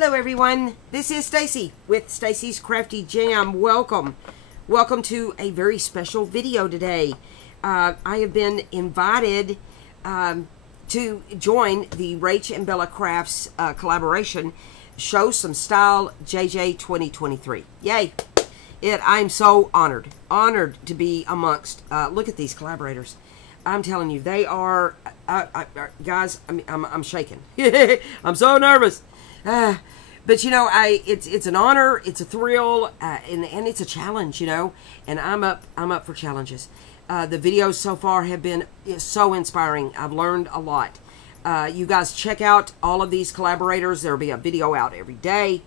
Hello everyone, this is Stacy with Stacy's Crafty Jam. Welcome to a very special video today. I have been invited to join the RachandBella Crafts collaboration, Show Some Style JJ 2023. Yay! I'm so honored to be amongst. Look at these collaborators. I'm telling you, they are guys. I'm shaking. I'm so nervous. But you know, it's an honor, it's a thrill, and it's a challenge, you know. And I'm up for challenges. The videos so far have been so inspiring. I've learned a lot. You guys check out all of these collaborators. There'll be a video out every day,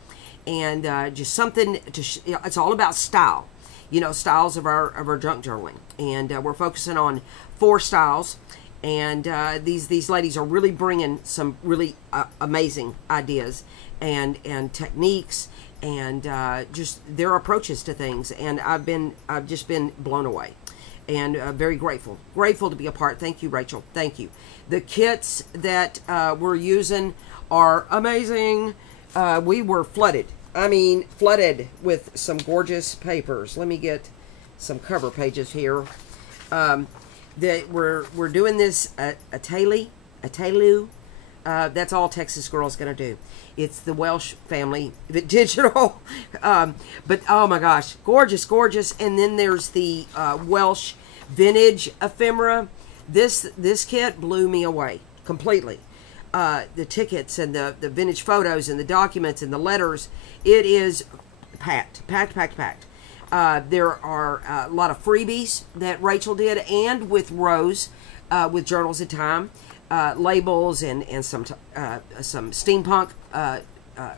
and just something to. It's all about style, you know, styles of our junk journaling, and we're focusing on 4 styles. And these ladies are really bringing some really amazing ideas and techniques and just their approaches to things. And I've just been blown away and very grateful to be a part. Thank you, Rachel. Thank you. The kits that we're using are amazing. We were flooded. I mean, flooded with some gorgeous papers. Let me get some cover pages here. We're doing this a Tailu. That's all Texas Girl's gonna do. It's the Welsh family, the digital. But oh my gosh, gorgeous. And then there's the Welsh vintage ephemera. This kit blew me away completely. The tickets and the vintage photos and the documents and the letters. It is packed. There are a lot of freebies that Rachel did, and with Rose, with Journals of Time, labels and some steampunk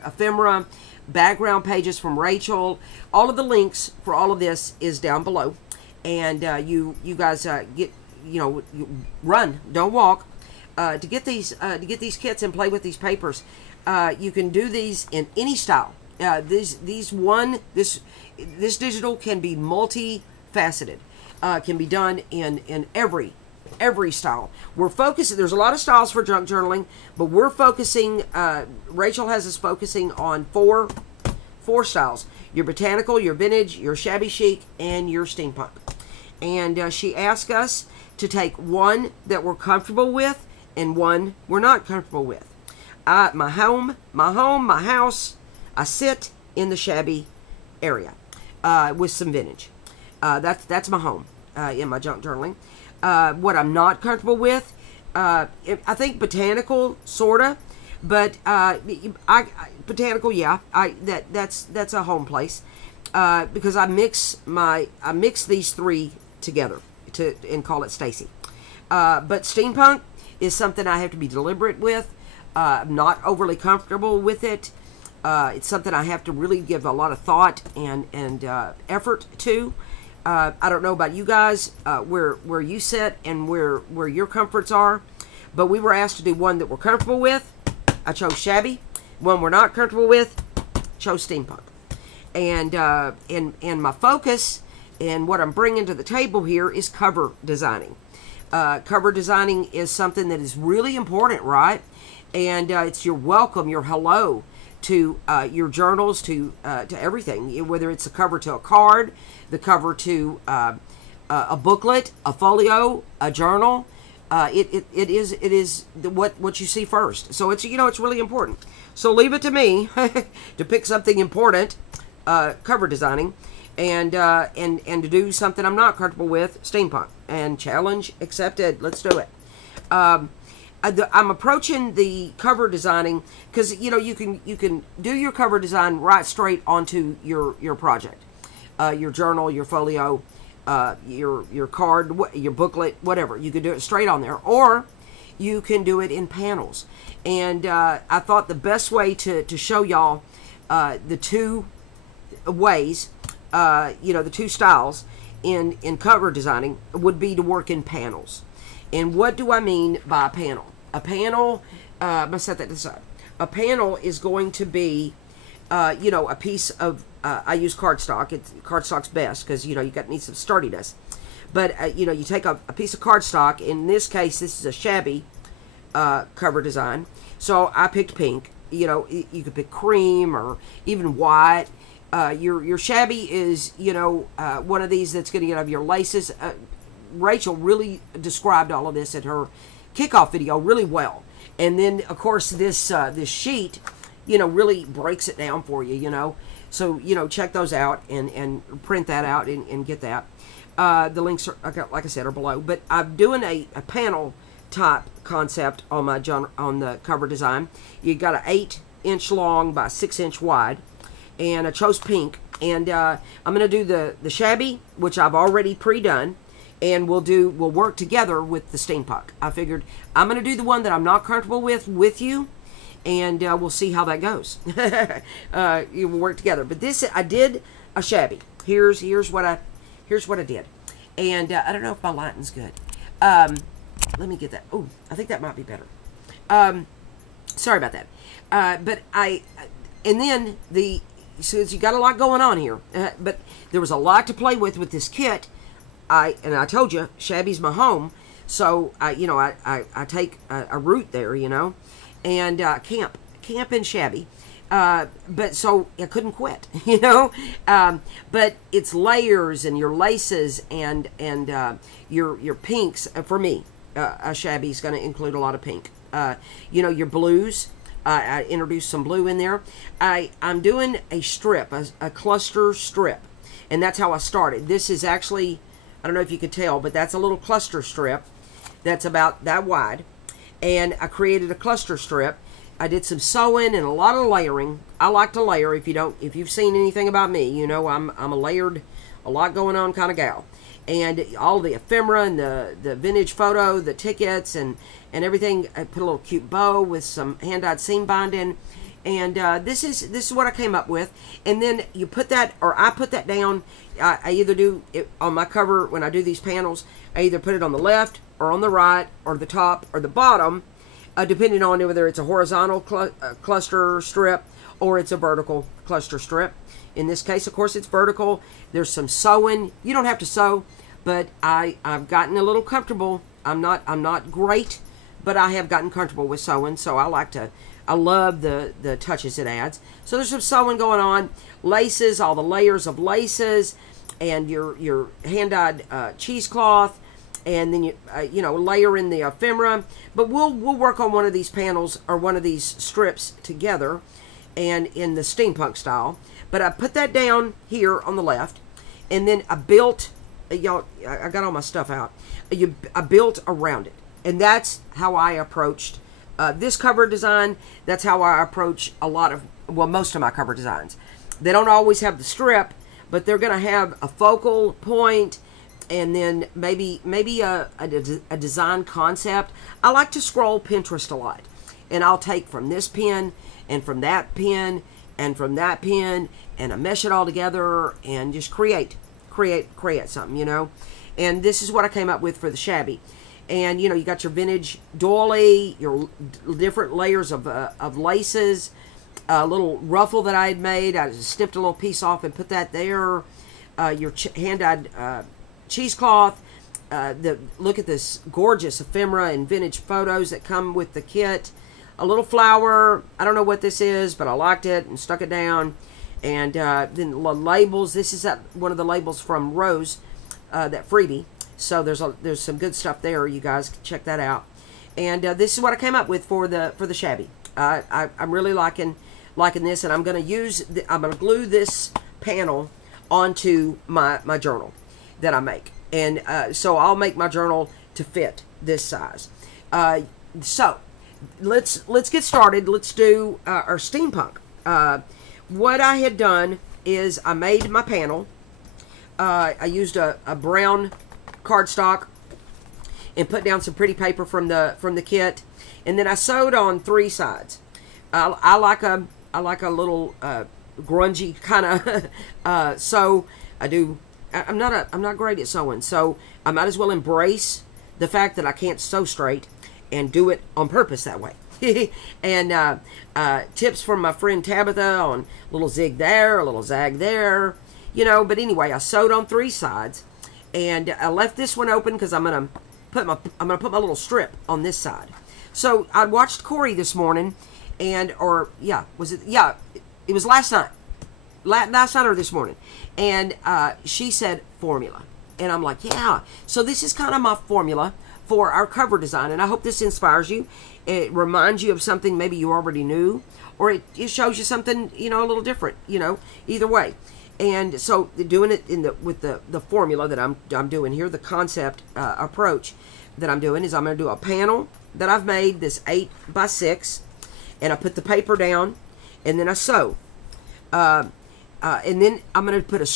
ephemera, background pages from Rachel. All of the links for all of this is down below, and you guys get, you know, run, don't walk, to get these kits and play with these papers. You can do these in any style. This digital can be multifaceted, can be done in every style. We're focusing, there's a lot of styles for junk journaling, but we're focusing, Rachel has us focusing on four styles: your botanical, your vintage, your shabby chic, and your steampunk. And she asked us to take one that we're comfortable with and one we're not comfortable with. My house, I sit in the shabby area with some vintage. That's my home in my junk journaling. What I'm not comfortable with, I think botanical, sorta, but botanical, yeah. That's a home place because I mix these 3 together and call it Stacy. But steampunk is something I have to be deliberate with. I'm not overly comfortable with it. It's something I have to really give a lot of thought and effort to. I don't know about you guys, where you sit and where your comforts are, but we were asked to do one that we're comfortable with. I chose shabby. One we're not comfortable with, chose steampunk. And my focus and what I'm bringing to the table here is cover designing. Cover designing is something that is really important, right? And it's your welcome, your hello to your journals, to everything, whether it's the cover to a card, the cover to a booklet, a folio, a journal. It is what you see first. So it's, you know, it's really important. So leave it to me to pick something important, cover designing, and to do something I'm not comfortable with, steampunk. And challenge accepted. Let's do it. I'm approaching the cover designing because, you know, you can do your cover design right straight onto your project, your journal, your folio, your card, your booklet, whatever. You can do it straight on there, or you can do it in panels. And I thought the best way to show y'all the 2 ways, you know, the 2 styles in cover designing would be to work in panels. And what do I mean by a panel? A panel, I'm going to set that to the side. A panel is going to be, you know, a piece of, I use cardstock. Cardstock's best because, you know, need some sturdiness. But, you know, you take a piece of cardstock. In this case, this is a shabby cover design. So I picked pink. you know, you could pick cream or even white. Your shabby is, you know, one of these that's going to get out of your laces. Rachel really described all of this in her kickoff video really well. And then, of course, this this sheet, you know, really breaks it down for you, you know. So, you know, check those out and print that out and get that. The links, are, like I said, are below. But I'm doing a panel type concept on my on the cover design. You got an 8-inch long by 6-inch wide, and I chose pink. And I'm going to do the shabby, which I've already pre-done, and we'll work together with the steampunk. I figured I'm going to do the one that I'm not comfortable with you, and we'll see how that goes. You will work together. But this, I did a shabby. Here's what I did, and I don't know if my lighting's good. Let me get that. Oh, I think that might be better. Sorry about that. But and then since you got a lot going on here, but there was a lot to play with this kit. I told you, shabby's my home, so you know, I take a route there, you know, and camp in shabby. But so I couldn't quit, you know. But it's layers and your laces and your pinks. For me, a shabby's going to include a lot of pink. You know, your blues. I introduced some blue in there. I'm doing a strip, a cluster strip, and that's how I started. This is actually, I don't know if you can tell, but that's a little cluster strip that's about that wide, and I created a cluster strip. I did some sewing and a lot of layering. I like to layer. If you've seen anything about me, you know I'm a layered, a lot going on kind of gal. And all the ephemera and the vintage photo, the tickets and everything. I put a little cute bow with some hand-dyed seam binding, and this is what I came up with. And then you put that, or I put that down. I either do it on my cover when I do these panels. I either put it on the left or on the right or the top or the bottom, depending on whether it's a horizontal cluster strip or it's a vertical cluster strip. In this case, of course, it's vertical. There's some sewing. You don't have to sew, but I've gotten a little comfortable. I'm not great, but I have gotten comfortable with sewing, so I love the touches it adds. So there's some sewing going on, laces, all the layers of laces, and your hand-dyed cheesecloth, and then you know, layer in the ephemera. But we'll work on one of these panels or one of these strips together, and in the steampunk style. But I put that down here on the left, and then I built, y'all, I got all my stuff out. I built around it, and that's how I approached this cover design. That's how I approach most of my cover designs. They don't always have the strip, but they're going to have a focal point, and then maybe a design concept. I like to scroll Pinterest a lot, and I'll take from this pin and from that pin and from that pin, and I mesh it all together and just create something, you know. And this is what I came up with for the shabby. And you know, you got your vintage doily, your different layers of laces, a little ruffle that I had made. I just snipped a little piece off and put that there. Your hand-dyed cheesecloth. Look at this gorgeous ephemera and vintage photos that come with the kit. A little flower. I don't know what this is, but I liked it and stuck it down. And then the labels. This is one of the labels from Rose, that Freebie. So there's some good stuff there. You guys can check that out. And this is what I came up with for the shabby. I'm really liking this, and I'm gonna glue this panel onto my journal that I make. And so I'll make my journal to fit this size. So let's get started. Let's do our steampunk. What I had done is I made my panel. I used a brown cardstock and put down some pretty paper from the kit, and then I sewed on 3 sides. I like a little grungy kind of sew. I'm not great at sewing, so I might as well embrace the fact that I can't sew straight and do it on purpose that way. And tips from my friend Tabitha on a little zig there, a little zag there, you know. But anyway, I sewed on 3 sides, and I left this one open because I'm gonna put my little strip on this side. So I watched Corey this morning, and, or, yeah, was it, yeah, it was last night. Last night or this morning. And she said formula. And I'm like, yeah. So this is kind of my formula for our cover design. And I hope this inspires you. It reminds you of something maybe you already knew. Or it shows you something, you know, a little different, you know, either way. And so doing it with the formula that I'm doing here, the concept approach that I'm doing is I'm going to do a panel that I've made, this 8 by 6. And I put the paper down. And then I sew. And then I'm going to put a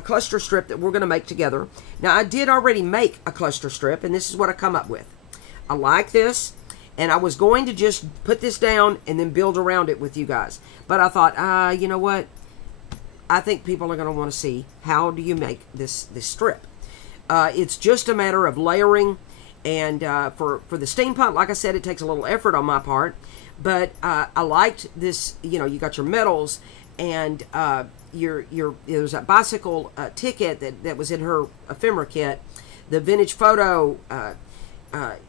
cluster strip that we're going to make together. Now, I did already make a cluster strip, and this is what I come up with. I like this, and I was going to just put this down and then build around it with you guys. But I thought, you know what? I think people are going to want to see how do you make this strip. It's just a matter of layering, and for the steampunk, like I said, it takes a little effort on my part. But I liked this, you know, you got your metals, and there's that bicycle ticket that was in her ephemera kit, the vintage photo,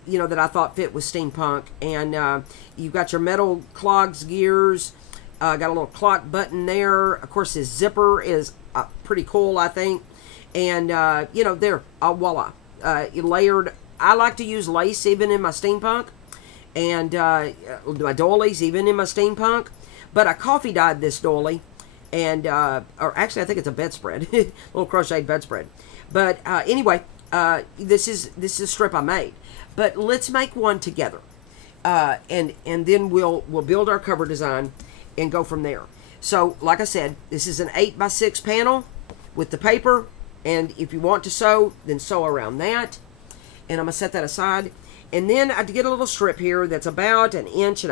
you know, that I thought fit with steampunk, and you've got your metal clogs, gears, got a little clock button there. Of course, this zipper is pretty cool, I think, and you know, there, voila, layered. I like to use lace even in my steampunk, and my doilies even in my steampunk. But I coffee dyed this doily, and or actually I think it's a bedspread, a little crocheted bedspread. But anyway, this is a strip I made. But let's make one together, and then we'll build our cover design and go from there. So like I said, this is an 8 by 6 panel with the paper, and if you want to sew, then sew around that. And I'm gonna set that aside, and then I get a little strip here that's about 1.5 inches.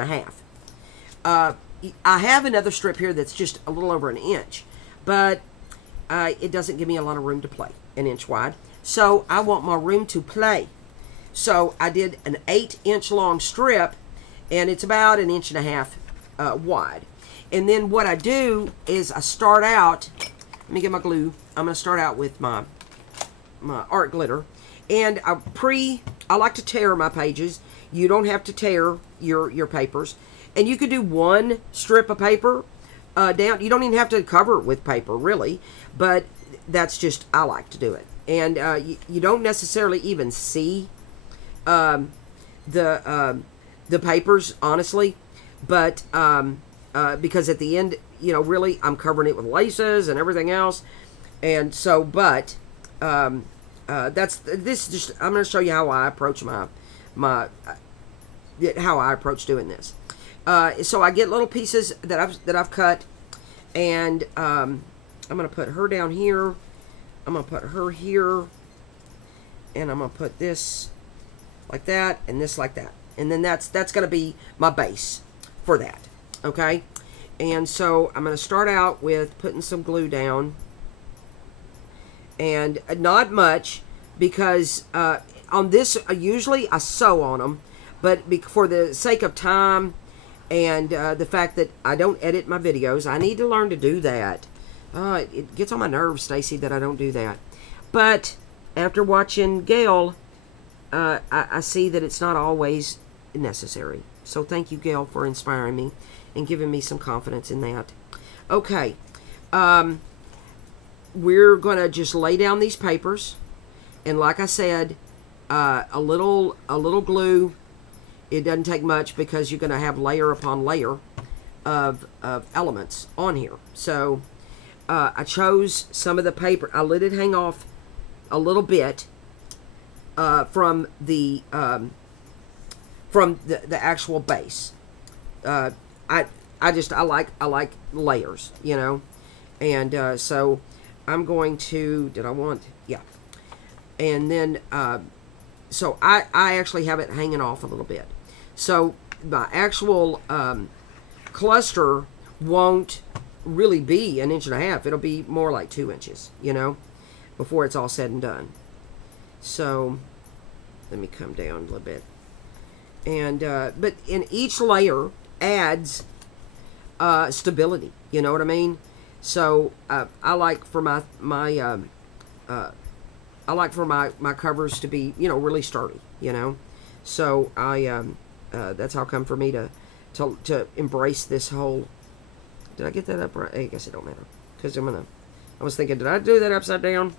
I have another strip here that's just a little over 1 inch, but it doesn't give me a lot of room to play, 1 inch wide. So I want my room to play. So I did an 8-inch long strip, and it's about 1.5 inches wide. And then what I do is I start out, let me get my glue. I'm going to start out with my art glitter. And I like to tear my pages. You don't have to tear your papers. And you could do one strip of paper down. You don't even have to cover it with paper, really. But that's just, I like to do it. And you don't necessarily even see the papers, honestly. But because at the end, you know, really, I'm covering it with laces and everything else. And so, but this just, I'm going to show you how I approach how I approach doing this. So I get little pieces that I've cut, and I'm going to put her down here. I'm going to put her here, and I'm going to put this like that, and this like that. And then that's going to be my base for that, okay? And so I'm going to start out with putting some glue down, and not much, because on this, usually I sew on them, but for the sake of time, and the fact that I don't edit my videos, I need to learn to do that. It gets on my nerves, Stacy, that I don't do that. But after watching Gayle, I see that it's not always necessary. So thank you, Gayle, for inspiring me and giving me some confidence in that. Okay, we're going to just lay down these papers. And like I said, a little glue. It doesn't take much, because you're going to have layer upon layer of elements on here. So I chose some of the paper. I let it hang off a little bit from the actual base. I like layers, you know. And so I'm going to, yeah. And then so I actually have it hanging off a little bit. So my actual cluster won't really be 1.5 inches. It'll be more like 2 inches, you know, before it's all said and done. So let me come down a little bit. And but in each layer adds stability, you know what I mean? So I like for my covers to be, you know, really sturdy, you know. So that's how come for me to to embrace this whole. Did I get that up right? I guess it don't matter because I was thinking, did I do that upside down?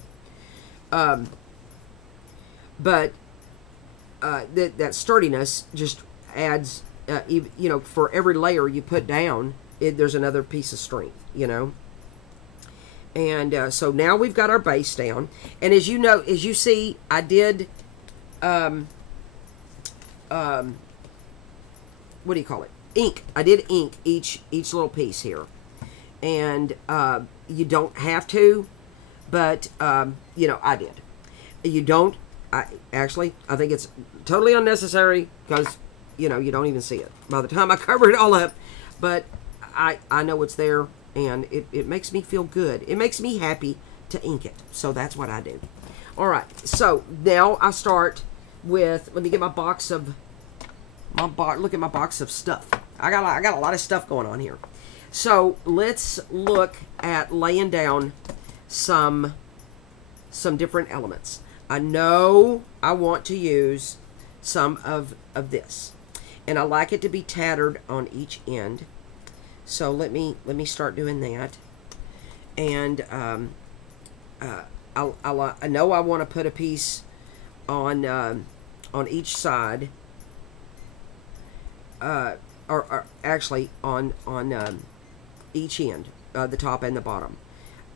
But that sturdiness just adds, you know, for every layer you put down, there's another piece of strength, you know. And so now we've got our base down, and as you know, as you see, I did, what do you call it? Ink. I did ink each little piece here, and you don't have to, but you know, I did. You don't. I think it's totally unnecessary because, you know, you don't even see it by the time I cover it all up. But I know it's there, and it makes me feel good. It makes me happy to ink it. So that's what I do. All right. So now I start with, let me get my box of, look at my box of stuff. I got a lot of stuff going on here. So let's look at laying down some different elements. I know I want to use some of this, and I like it to be tattered on each end. So let me start doing that. And I know I want to put a piece on each side, or actually on each end, the top and the bottom.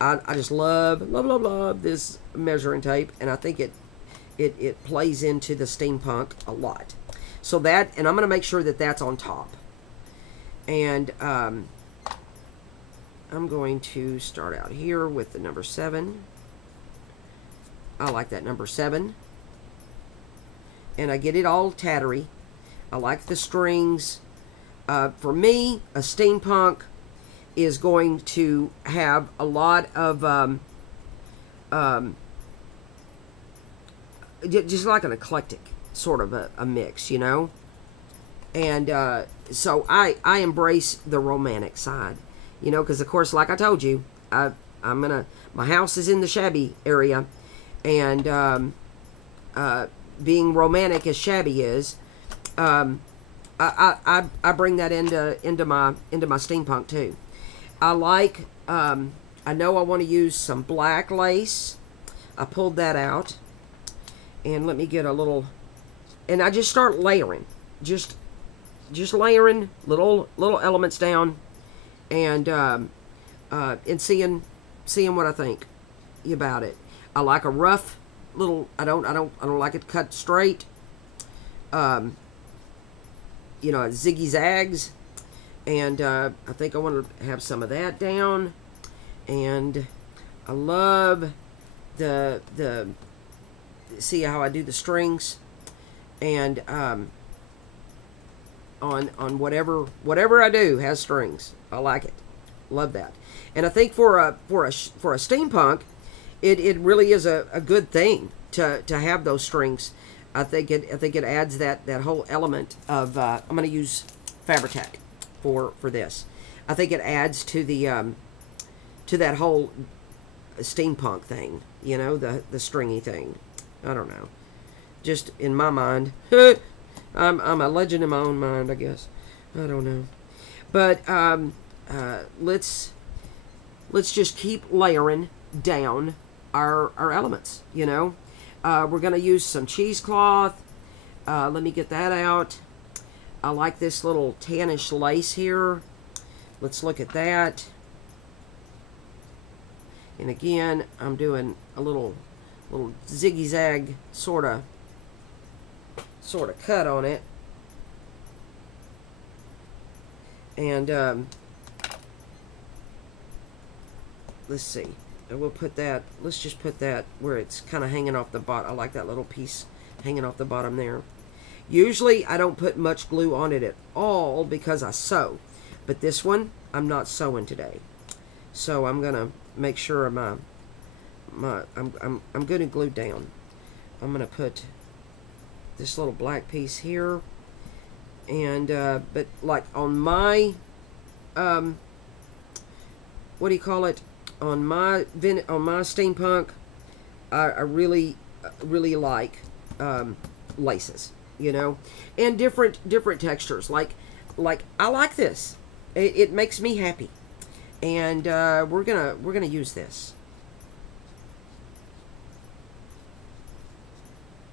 I just love this measuring tape, and I think it plays into the steampunk a lot. So that, and I'm going to make sure that that's on top. And I'm going to start out here with the number 7. I like that number 7. And I get it all tattery. I like the strings. For me, a steampunk is going to have a lot of just like an eclectic sort of a mix, you know. And so I embrace the romantic side, you know, because of course, like I told you, my house is in the shabby area, and being romantic as shabby is, I bring that into my steampunk too. I like, I know I want to use some black lace. I pulled that out. And let me get a little, and I just start layering. Just layering little elements down, and seeing what I think about it. I like a rough little, I don't like it cut straight. You know, ziggy zags. And I think I want to have some of that down. And I love the see how I do the strings. And on whatever I do has strings. I like it. Love that. And I think for a steampunk, it really is a good thing to have those strings. I think it adds that whole element of I'm going to use Fabri-Tac for this. I think it adds to the to that whole steampunk thing, you know, the stringy thing. I don't know, just in my mind. I'm a legend in my own mind, I guess. I don't know, but let's just keep layering down our elements. You know, we're gonna use some cheesecloth. Let me get that out. I like this little tannish lace here. Let's look at that. And again, I'm doing a little ziggy zag sort of cut on it. And let's see. We'll put that. Let's just put that where it's kind of hanging off the bottom. I like that little piece hanging off the bottom there. Usually I don't put much glue on it at all because I sew, but this one I'm not sewing today, so I'm gonna make sure I'm good and glued down. I'm gonna put this little black piece here, and but like on my what do you call it, on my steampunk, I really like laces, you know, and different textures. Like like, I like this. It makes me happy. And we're gonna use this.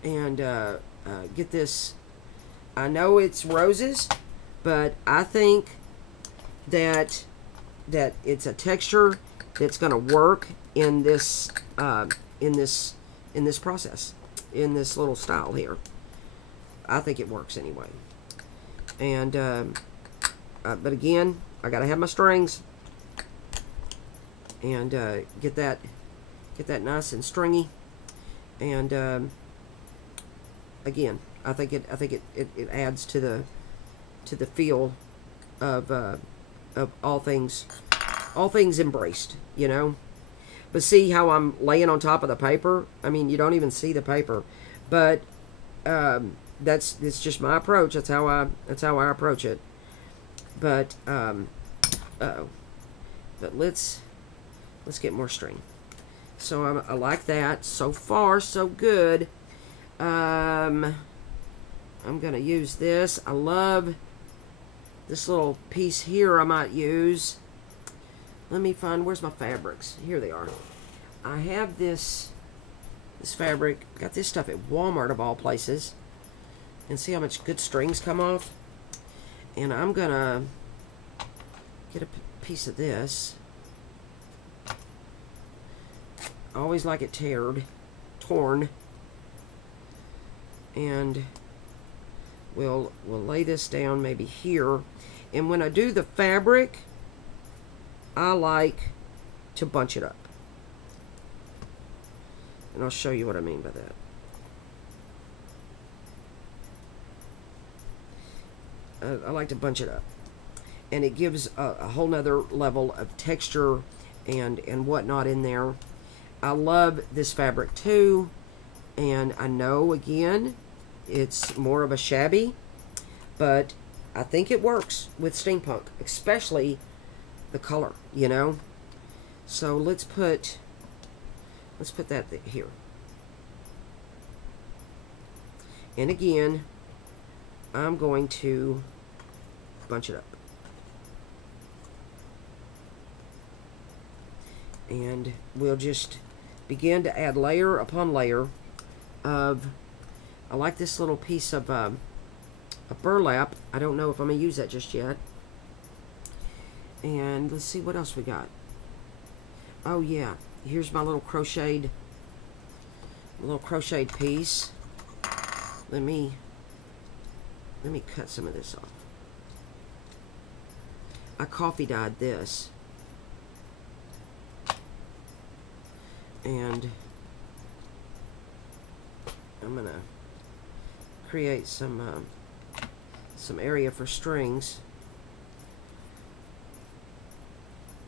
And get this. I know it's roses, but I think that it's a texture that's going to work in this process, in this little style here. I think it works anyway. And but again, I got to have my strings and get that nice and stringy. And again, I think it adds to the feel of all things embraced, you know. But see how I'm laying on top of the paper? I mean, you don't even see the paper, but it's just my approach. That's how I approach it. But but let's get more string. So I like that. So far, so good. I'm gonna use this. I love this little piece here. I might use. Let me find, where's my fabrics? Here they are. I have this fabric. Got this stuff at Walmart of all places. And see how much good strings come off. And I'm gonna get a piece of this. I always like it torn. And we'll lay this down maybe here. And when I do the fabric, I like to bunch it up. And I'll show you what I mean by that. I like to bunch it up. And it gives a whole nother level of texture and whatnot in there. I love this fabric too. And I know, again, it's more of a shabby, but I think it works with steampunk, especially the color, you know. So let's put that here. And again, I'm going to bunch it up. And we'll just begin to add layer upon layer of, I like this little piece of a burlap. I don't know if I'm going to use that just yet. And let's see what else we got. Oh yeah, here's my little crocheted piece. Let me cut some of this off. I coffee dyed this. And I'm gonna create some area for strings.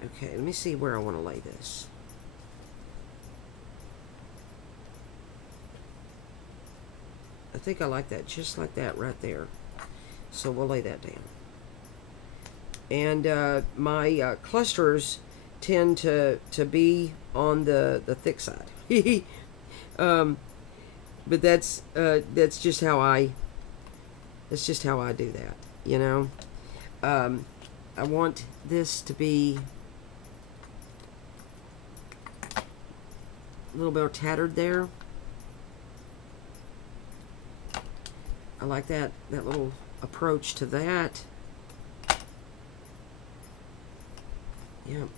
Okay, let me see where I want to lay this. I think I like that, just like that right there. So we'll lay that down. And my clusters tend to be on the thick side. But that's just how I do that, you know. I want this to be a little bit tattered there. I like that little approach to that. Yep.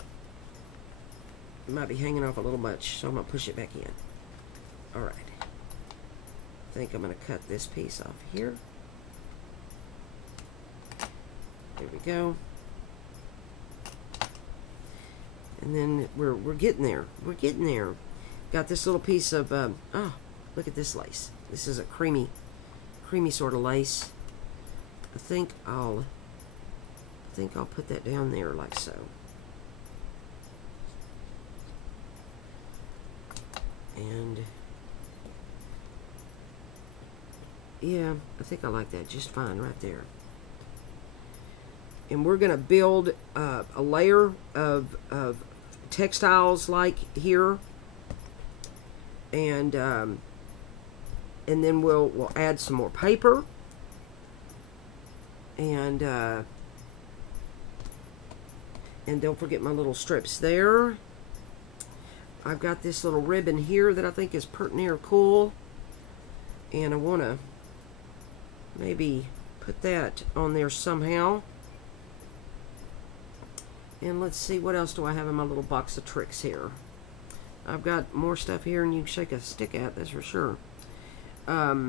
It might be hanging off a little much, so I'm going to push it back in. Alright. I think I'm going to cut this piece off here. There we go. And then we're getting there. We're getting there. Got this little piece of, oh, look at this lace. This is a creamy sort of lace. I think I'll put that down there like so. And yeah, I think I like that just fine right there. And we're gonna build a layer of textiles like here, and then we'll add some more paper, And don't forget my little strips there. I've got this little ribbon here that I think is pert near cool. And I want to maybe put that on there somehow. And let's see, what else do I have in my little box of tricks here? I've got more stuff here and you can shake a stick at, that's for sure. I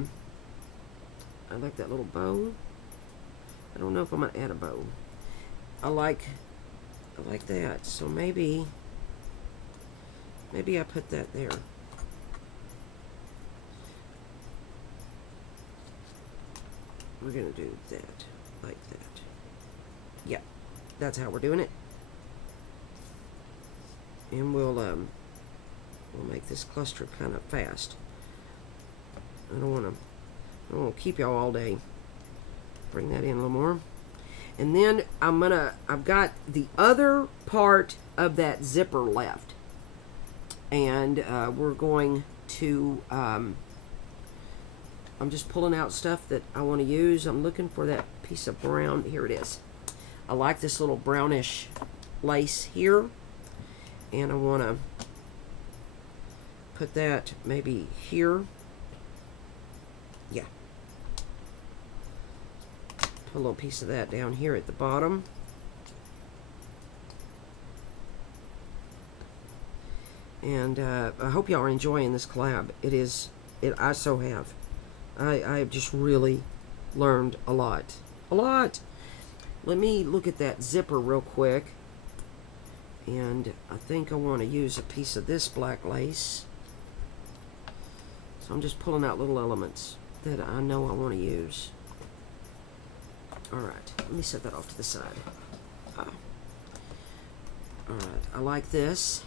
like that little bow. I don't know if I'm going to add a bow. I like that, so maybe I put that there. We're going to do that, like that. Yeah, that's how we're doing it. And we'll make this cluster kind of fast. I don't want to keep y'all all day. Bring that in a little more. And then I've got the other part of that zipper left. And we're going to, I'm just pulling out stuff that I want to use. I'm looking for that piece of brown. Here it is. I like this little brownish lace here. And I want to put that maybe here. Yeah. Put a little piece of that down here at the bottom. And I hope y'all are enjoying this collab. I so have. I have just really learned a lot. A lot! Let me look at that zipper real quick. And I think I want to use a piece of this black lace. So I'm just pulling out little elements that I know I want to use. Alright, let me set that off to the side. Alright, I like this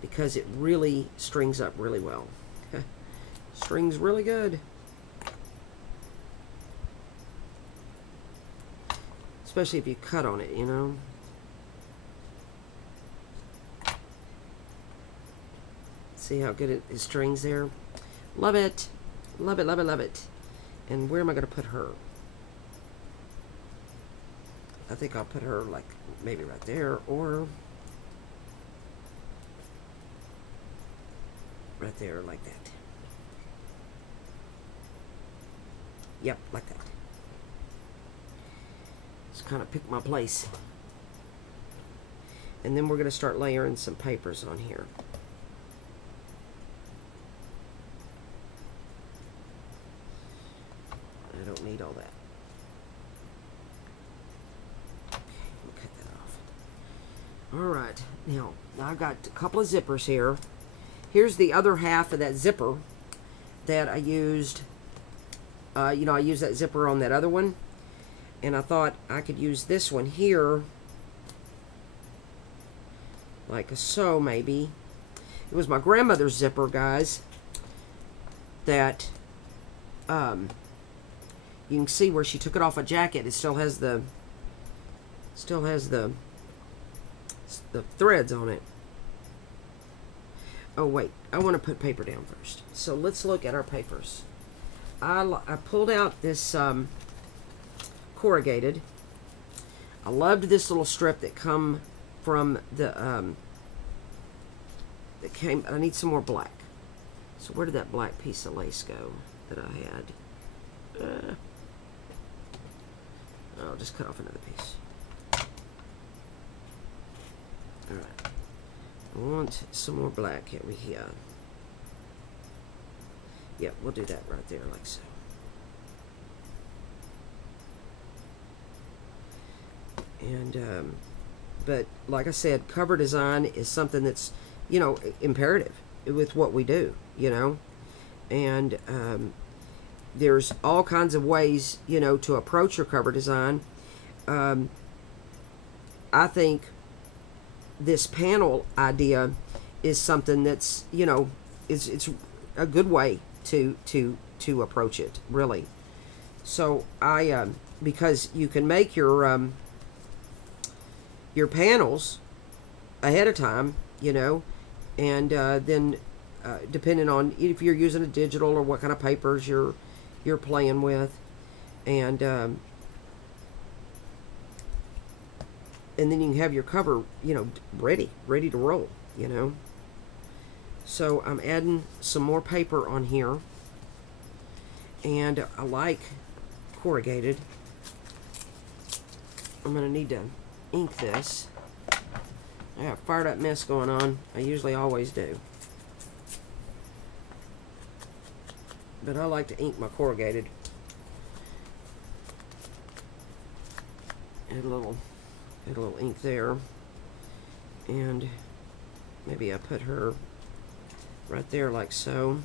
because it really strings up really well. Strings really good. Especially if you cut on it, you know. See how good it strings there? Love it. Love it, love it, love it. And where am I going to put her? I think I'll put her like maybe right there or right there like that. Yep, like that. Just kind of pick my place. And then we're going to start layering some papers on here. I don't need all that. Okay, we'll cut that off. Alright, now I've got a couple of zippers here. Here's the other half of that zipper that I used. You know, I used that zipper on that other one. And I thought I could use this one here. Like so, maybe. It was my grandmother's zipper, guys. That, you can see where she took it off a jacket. It still has the threads on it. Oh wait, I want to put paper down first. So let's look at our papers. I pulled out this corrugated. I loved this little strip that come from the I need some more black. So where did that black piece of lace go that I had? I'll just cut off another piece. Alright. I want some more black over here. Yep, we'll do that right there like so. And, but like I said, cover design is something that's, you know, imperative with what we do, you know. And there's all kinds of ways, you know, to approach your cover design. I think this panel idea is something that's, you know, it's a good way to approach it, really. So I because you can make your panels ahead of time, you know, and then depending on if you're using a digital or what kind of papers you're playing with, and then you can have your cover, you know, ready to roll, you know. So I'm adding some more paper on here, and I like corrugated. I'm going to need to ink this. I got a fired up mess going on. I usually always do. But I like to ink my corrugated. Add a little ink there. And maybe I put her right there like so.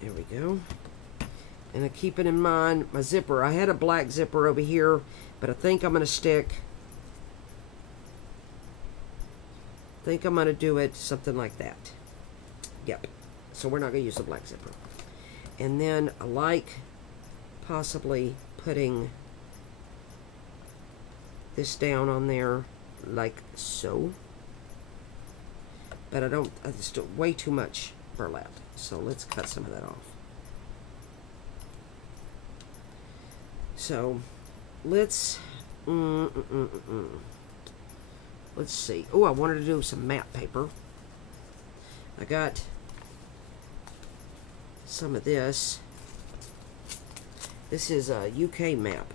There we go. And I keep it in mind, my zipper. I had a black zipper over here, but I think I'm going to do it something like that. Yep. So we're not going to use the black zipper. And then I like possibly putting this down on there like so. But it's still way too much burlap. So let's cut some of that off. So let's see. Oh, I wanted to do some map paper. I got some of this. This is a UK map.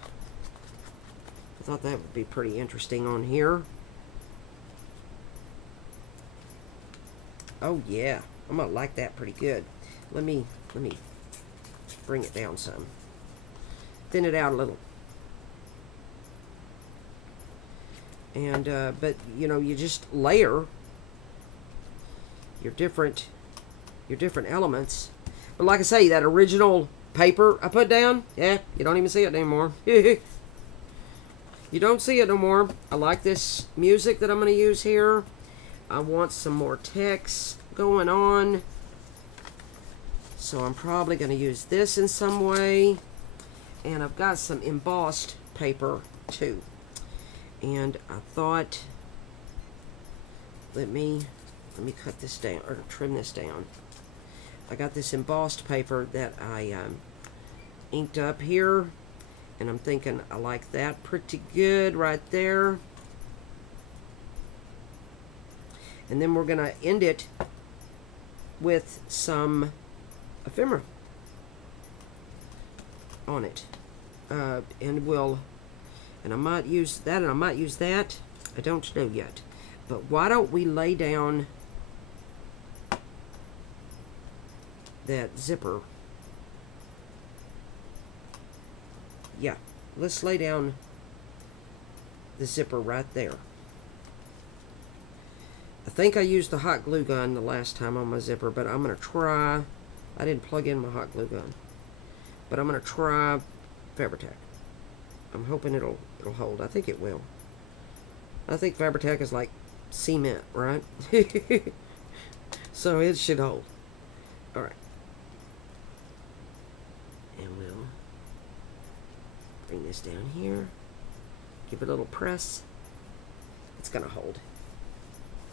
I thought that would be pretty interesting on here. Oh yeah, I'm gonna like that pretty good. Let me bring it down some. Thin it out a little. And but you know, you just layer your different elements. But like I say, that original paper I put down, yeah, you don't even see it anymore. You don't see it no more. I like this music that I'm going to use here. I want some more text going on. So I'm probably going to use this in some way. And I've got some embossed paper too. And I thought, let me cut this down, or trim this down. I got this embossed paper that I inked up here, and I'm thinking I like that pretty good right there. And then we're going to end it with some ephemera on it. And I might use that, and I might use that. I don't know yet. But why don't we lay down that zipper? Yeah, let's lay down the zipper right there. I think I used the hot glue gun the last time on my zipper, but I'm going to try. I didn't plug in my hot glue gun, but I'm going to try Fabri-Tac. I'm hoping it'll hold. I think it will. I think Fabri-Tac is like cement, right? So it should hold. All right. And we'll bring this down here. Give it a little press. It's going to hold.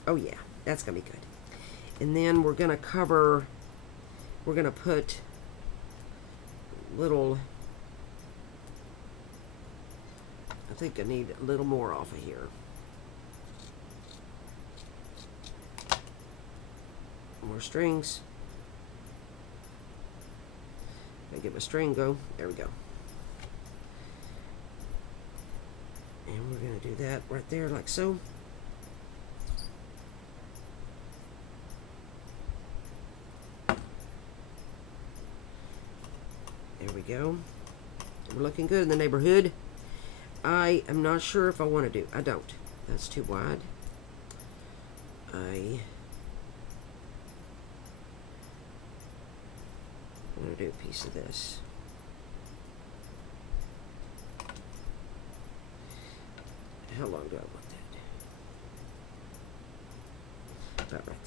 Oh yeah, that's going to be good. And then we're going to cover, we're going to put little, I think I need a little more off of here. More strings. I get my string go. There we go. And we're going to do that right there like so. There we go. We're looking good in the neighborhood. I am not sure if I want to do. I don't. That's too wide. I'm going to do a piece of this. How long do I want that? About right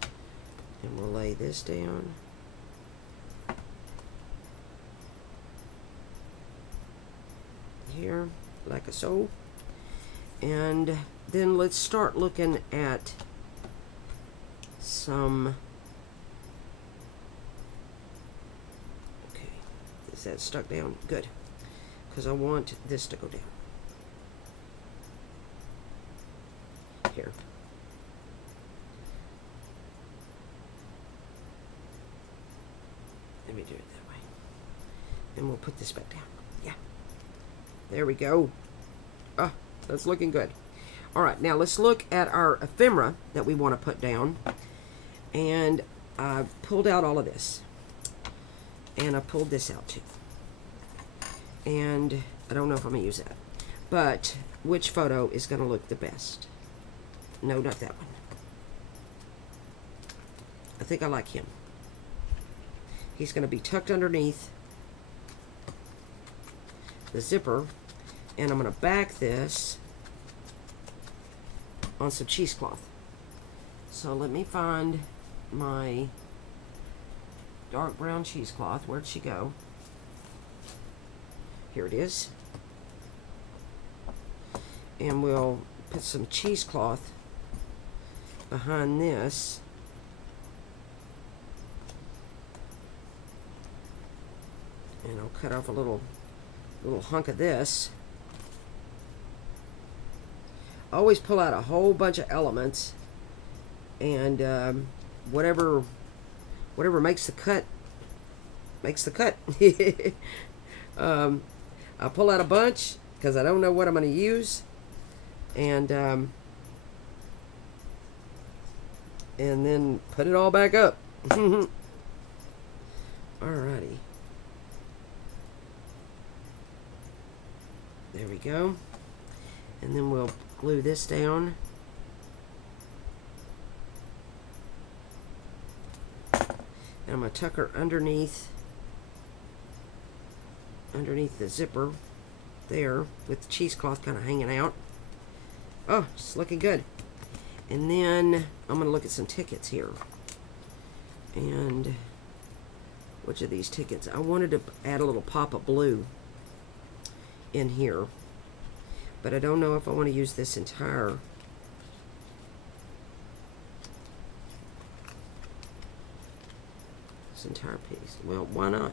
there. And we'll lay this down. Here, like a so. And then let's start looking at some... Okay, is that stuck down? Good, because I want this to go down. Here. Let me do it that way. And we'll put this back down. Yeah. There we go. Oh, that's looking good. All right, now let's look at our ephemera that we want to put down. And I pulled out all of this. And I pulled this out too. And I don't know if I'm going to use that. But which photo is going to look the best? No, not that one. I think I like him. He's going to be tucked underneath the zipper. And I'm going to back this on some cheesecloth. So let me find my dark brown cheesecloth. Where'd she go? Here it is. And we'll put some cheesecloth behind this. And I'll cut off a little hunk of this. I always pull out a whole bunch of elements, and whatever makes the cut makes the cut. I pull out a bunch because I don't know what I'm going to use, and then put it all back up. Alrighty. There we go. And then we'll glue this down. And I'm going to tuck her underneath the zipper there with the cheesecloth kind of hanging out. Oh, it's looking good. And then I'm going to look at some tickets here. And which of these tickets? I wanted to add a little pop of blue in here, but I don't know if I want to use this entire piece. Well, why not?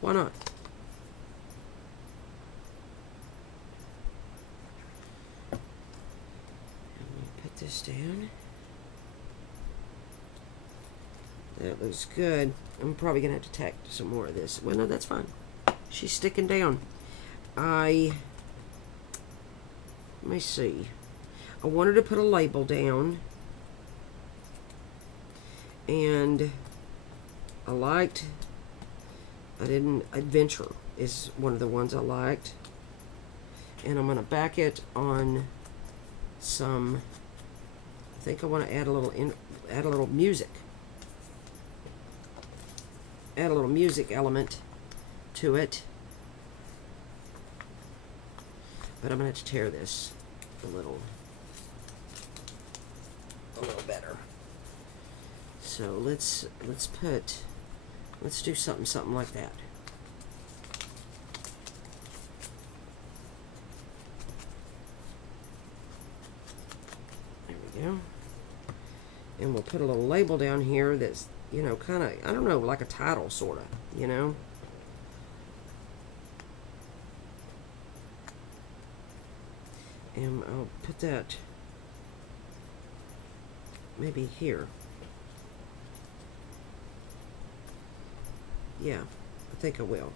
Why not? And we'll put this down. That looks good. I'm probably gonna have to tack some more of this. Well, no, that's fine. She's sticking down. Let me see. I wanted to put a label down, and Adventure is one of the ones I liked, and I'm going to back it on some. I think I want to add a little music. Add a little music element to it. But I'm going to have to tear this a little better. So let's do something like that. There we go. And we'll put a little label down here that's, you know, kind of, I don't know, like a title sort of, you know. And I'll put that maybe here. Yeah, I think I will.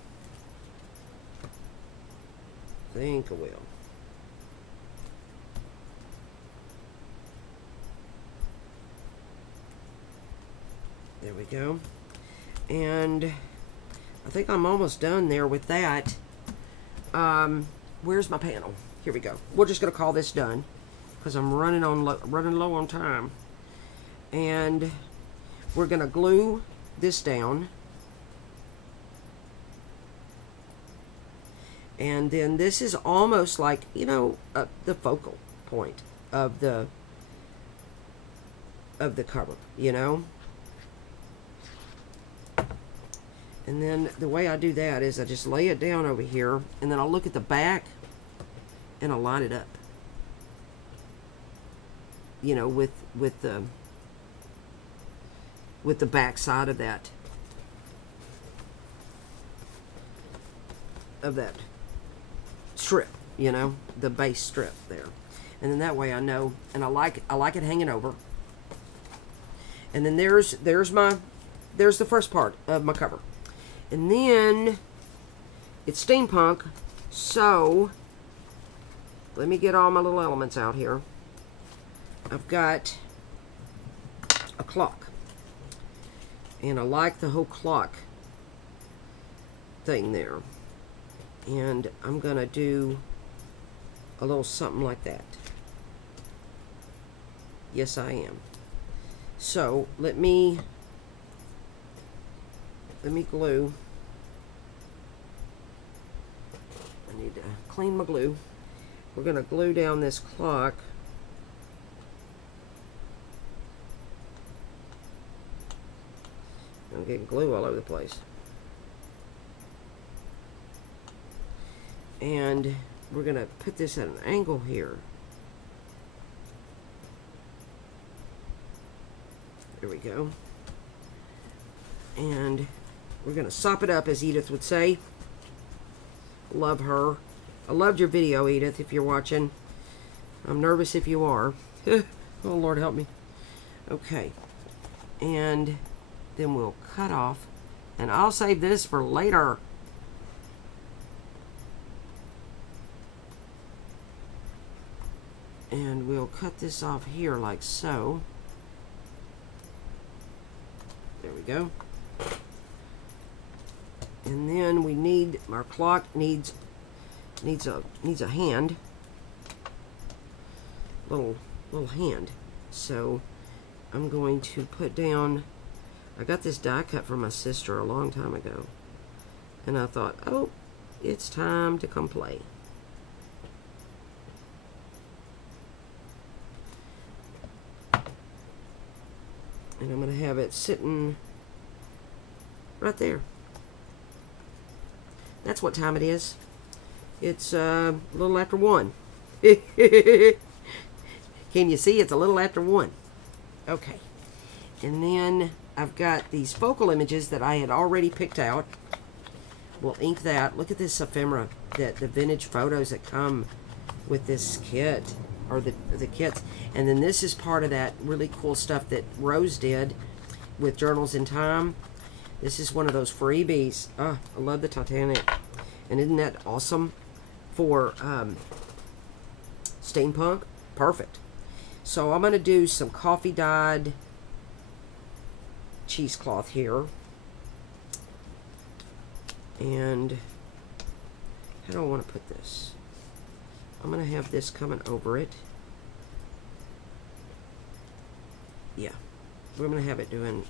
There we go. And I think I'm almost done there with that. Where's my panel? Here we go. We're just going to call this done because I'm running low on time. And we're going to glue this down. And then this is almost like, you know, the focal point of the cover, you know. And then the way I do that is I just lay it down over here, and then I'll look at the back and I'll line it up, you know, with the back side of that strip, you know, the base strip there. And then that way I know, and I like it hanging over. And then there's the first part of my cover. And then it's steampunk, so let me get all my little elements out here. I've got a clock. And I like the whole clock thing there. And I'm going to do a little something like that. Yes, I am. So, let me glue. I need to clean my glue. We're going to glue down this clock. I'm getting glue all over the place. And we're going to put this at an angle here. There we go. And we're going to sop it up, as Edith would say. Love her. I loved your video, Edith, if you're watching. I'm nervous if you are. Oh, Lord help me. Okay. And then we'll cut off. And I'll save this for later. And we'll cut this off here like so. There we go. And then we need, our clock needs a hand. Little hand. So I'm going to put down, I got this die cut from my sister a long time ago. And I thought, oh, it's time to come play. And I'm going to have it sitting right there. That's what time it is. It's a little after 1. Can you see? It's a little after 1. Okay. And then I've got these focal images that I had already picked out. We'll ink that. Look at this ephemera, the vintage photos that come with this kit. Or the kits. And then this is part of that really cool stuff that Rose did with Journals in Time. This is one of those freebies. Oh, I love the Titanic. And isn't that awesome for steampunk? Perfect. So I'm going to do some coffee dyed cheesecloth here. And how do I want to put this? I'm going to have this coming over it. Yeah. We're going to have it doing,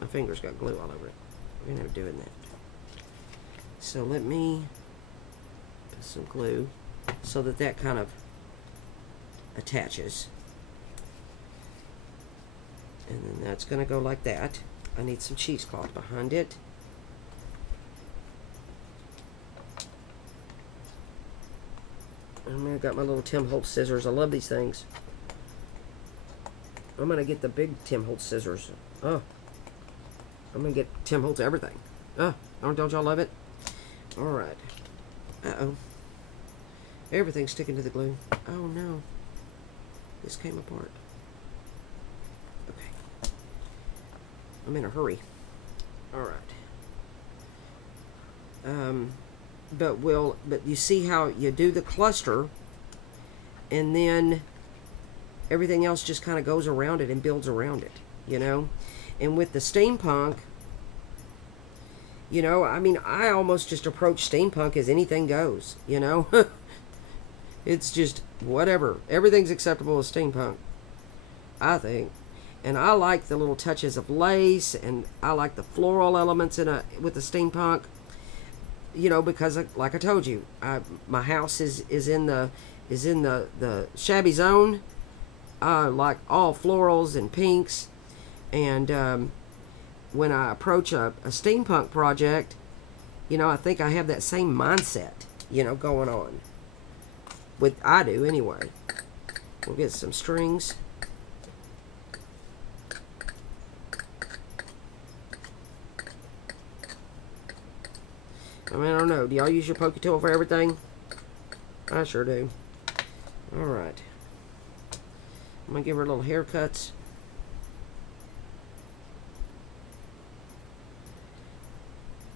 my fingers got glue all over it. We're going to have it doing that. So let me put some glue so that that kind of attaches. And then that's going to go like that. I need some cheesecloth behind it. I've got my little Tim Holtz scissors. I love these things. I'm going to get the big Tim Holtz scissors. Oh. I'm going to get Tim Holtz everything. Oh, don't y'all love it? Alright. Uh-oh. Everything's sticking to the glue. Oh, no. This came apart. Okay. I'm in a hurry. Alright. But you see how you do the cluster and then everything else just kind of goes around it and builds around it, you know? And with the steampunk, you know, I mean, I almost just approach steampunk as anything goes, you know? It's just whatever. Everything's acceptable as steampunk, I think. And I like the little touches of lace, and I like the floral elements with the steampunk. You know, because like I told you, my house is in the shabby zone. I like all florals and pinks, and when I approach a steampunk project, you know, I think I have that same mindset, you know, going on. I do anyway. We'll get some strings. I mean, I don't know. Do y'all use your pokey tool for everything? I sure do. Alright. I'm going to give her little haircuts.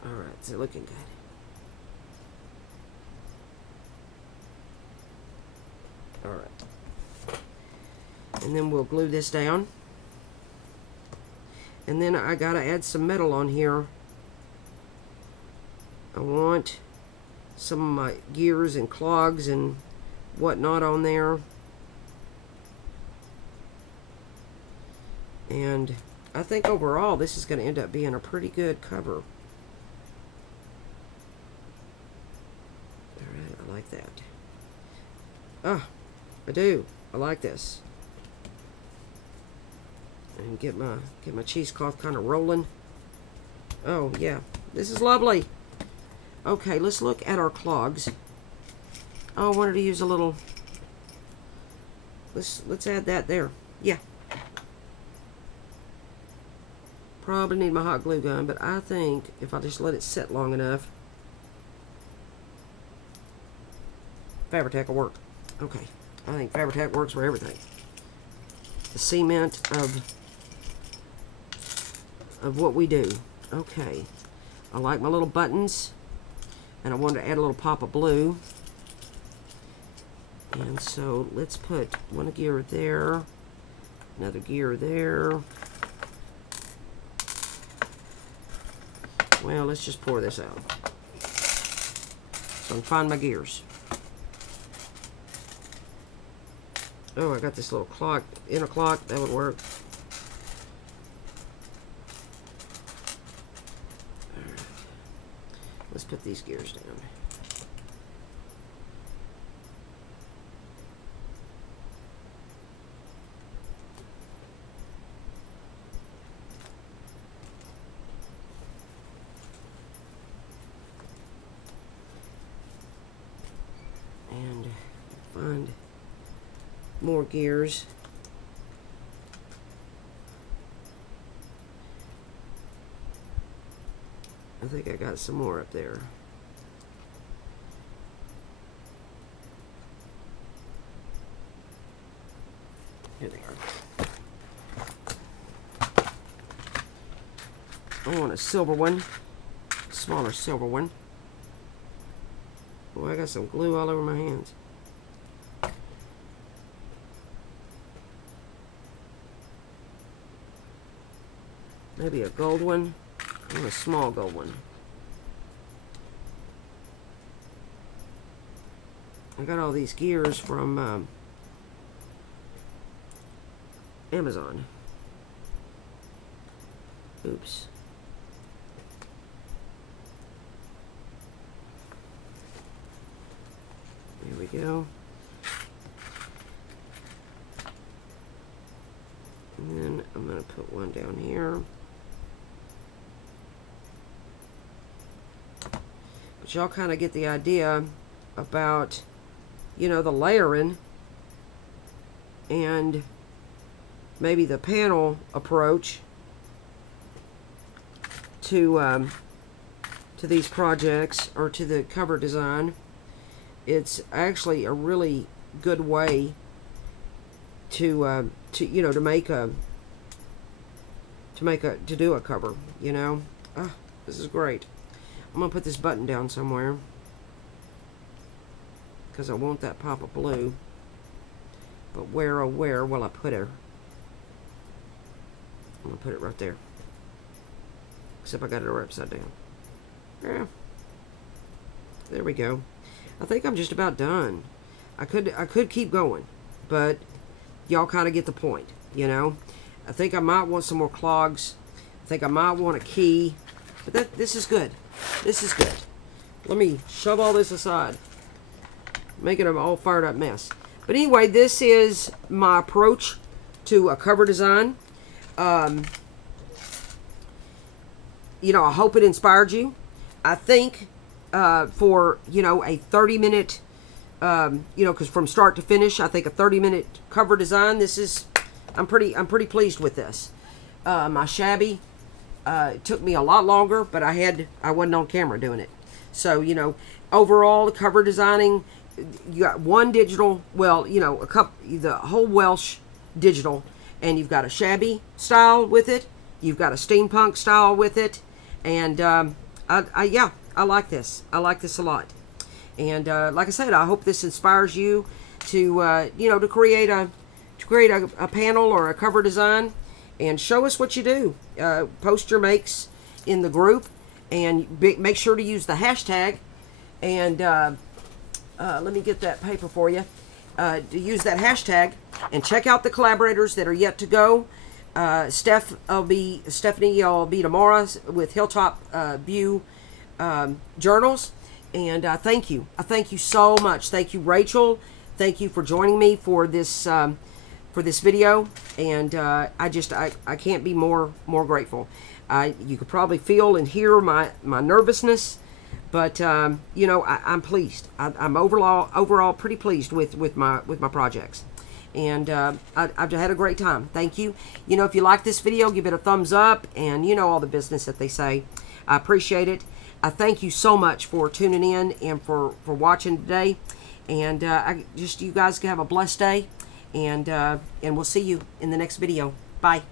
Alright, is it looking good? Alright. And then we'll glue this down. And then I got to add some metal on here. I want some of my gears and clogs and whatnot on there. And I think overall this is going to end up being a pretty good cover. Alright, I like that. Ah, I do. I like this. And get my cheesecloth kind of rolling. Oh yeah, this is lovely. Okay, let's look at our clogs. Oh, I wanted to use a little. Let's add that there. Yeah. Probably need my hot glue gun, but I think if I just let it sit long enough, Fabri-Tac will work. Okay, I think Fabri-Tac works for everything. The cement of what we do. Okay, I like my little buttons, and I wanted to add a little pop of blue. And so let's put one gear there, another gear there. Well, let's just pour this out so I can find my gears. Oh, I got this little clock, inner clock, that would work. Alright. Let's put these gears down. And find more gears. I think I got some more up there. Here they are. I want a silver one, smaller silver one. Boy, I got some glue all over my hands. Maybe a gold one. I want a small gold one. I got all these gears from Amazon. Oops. There we go. And then I'm going to put one down here. But y'all kind of get the idea about, you know, the layering and maybe the panel approach to these projects or to the cover design. It's actually a really good way to you know, to do a cover, you know. Ah, this is great. I'm gonna put this button down somewhere because I want that pop of blue. But where, oh where will I put her? I'm gonna put it right there. Except I got it over upside down. Yeah. There we go. I think I'm just about done. I could keep going, but y'all kind of get the point, you know. I think I might want some more clogs. I think I might want a key, but this is good. This is good. Let me shove all this aside, making an all fired up mess. But anyway, this is my approach to a cover design. You know, I hope it inspired you. I think for, you know, a 30-minute you know, because from start to finish, I think a 30-minute cover design. This is, I'm pretty pleased with this. My Shabby, it took me a lot longer, but I wasn't on camera doing it. So, you know, overall, the cover designing, you got one digital, well, you know, the whole Welsh digital, and you've got a Shabby style with it. You've got a steampunk style with it, and yeah, I like this. I like this a lot. And like I said, I hope this inspires you to you know, to create a panel or a cover design, and show us what you do. Post your makes in the group, and make sure to use the hashtag. And let me get that paper for you. To use that hashtag, and check out the collaborators that are yet to go. Stephanie will be tomorrow with Hilltop View journals. And thank you. I thank you so much. Thank you, Rachel. Thank you for joining me for this video. And I can't be more grateful. You could probably feel and hear my nervousness, but you know, I'm pleased. I'm overall pretty pleased with my projects. And I've had a great time. Thank you. You know, if you like this video, give it a thumbs up, and you know all the business that they say. I appreciate it. I thank you so much for tuning in and for watching today. And you guys have a blessed day, and we'll see you in the next video. Bye.